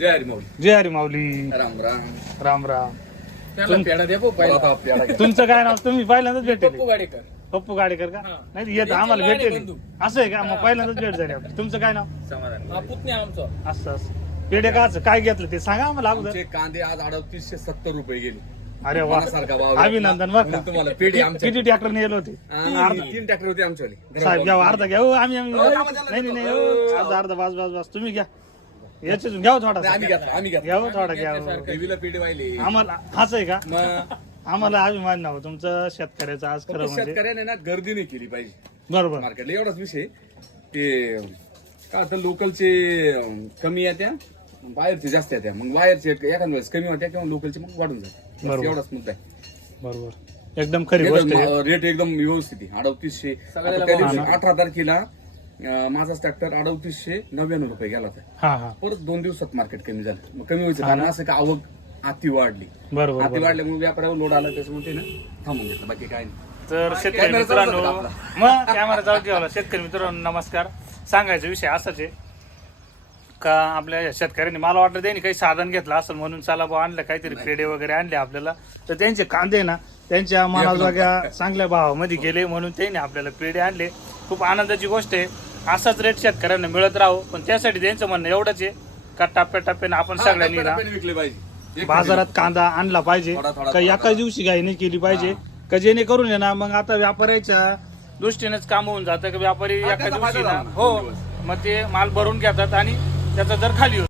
जय हरी माऊली. जय हरी माऊली. राम राम. राम राम. त्याला पेढा दे भाऊ पहिला. आता पेढा घ्या. तुमचं काय नाव? तुम्ही पहिल्यांदाच पप्पू भेटले? गाडेकर. पप्पू गाडेकर का? हा. नाही येत आम्हाला यांचे भेटेल. बंधू. असं आहे का? मग पहिल्यांदाच भेट झाली आपली. तुमचं काय नाव? समाधान. हा पुतण्या आमचा. असं असं. पेढे काच काय घेतलं ते सांगा आम्हाला अगोदर. आमचे कांदे आज 3870 रुपये गेले. अरे वा, मनासारखा भाव. अभिनंदन बरं म्हणून का. तुम्हाला पेढी आमच्या किती ट्रॅक्टर नेलं होते? तीन ट्रॅक्टर होते आमच्यावाले. साहेब घ्या अर्धा घ्या. हो, आम्ही नाही हो, अर्धा बस बस बस तुम्ही घ्या. याच्यातून घ्या थोडा. आम्ही घेतला. घ्या थोडा घ्या. देवीला पेढी वाहिले. आम्हाला हाच आहे का? मग आम्हाला अभिमान नाव तुमचं शेतकऱ्याचं आज खरं फक्त म्हणजे. शेतकऱ्याने ना गर्दी नाही केली पाहिजे बरोबर. मार्केटला. एवढाच विषय ते काय आता लोकलचे कमी येत्या, बाहेरचे जास्त येत्या. मग बाहेरचे एखाद्या वेळेस कमी होत्या किंवा लोकलचे मग वाढून जाते. बरोबर. एवढाच मुद्दा आहे. बरोबर एकदम खरी गोष्ट आहे. रेट एकदम व्यवस्थित आहे. 3800. सगळ्याला त्या दिवशी भाव. 18 तारखेला माझा ट्रॅक्टर 3899 रुपये गेला होता. हा हा परत 2 दिवसात मार्केट कमी झालं. मग कमी व्हायचं कारण असं का आवक अति वाढली. बरोबर अति बरोबर. वाढल्यामुळे व्यापाऱ्यावर लोड आला, त्याच्यामुळे ते ना थांबून घेतलं. बाकी काय नाही. तर शेतकरी कॅमेरा मित्रांनो, चालू होता मग कॅमेरा चालू ठेवला. शेतकरी मित्रांनो नमस्कार. सांगायचा विषय असाच आहे का आपल्या शेतकऱ्यांनी, मला वाटलं त्यांनी काही साधन घेतलं असेल म्हणून चला बुवा आणलं काहीतरी पेढे वगैरे आणले आपल्याला. तर त्यांचे कांदे ना त्यांच्या मनाजोग्या चांगल्या भावामध्ये गेले म्हणून त्यांनी आपल्याला पेढे आणले. खूप आनंदाची गोष्ट आहे. असाच रेट शेतकऱ्यांना मिळत राहू. पण त्यासाठी त्यांचं म्हणणं एवढंच आहे का टप्प्याटप्प्याने आपण सगळ्यांनी ना टप्प्याटप्प्याने विकले पाहिजे. बाजारात कांदा आणला पाहिजे. थोडा- का एकाच दिवशी घाई नाही केली पाहिजे. का जेणेकरून आहे ना मग आता व्यापाऱ्याच्या दृष्टीनेच काम होऊन जातं की व्यापारी एका त्याचा दिवशी फायदा ना झाला. हो 2 दिवस. मग ते माल भरून घेतात आणि त्याचा दर खाली होतो.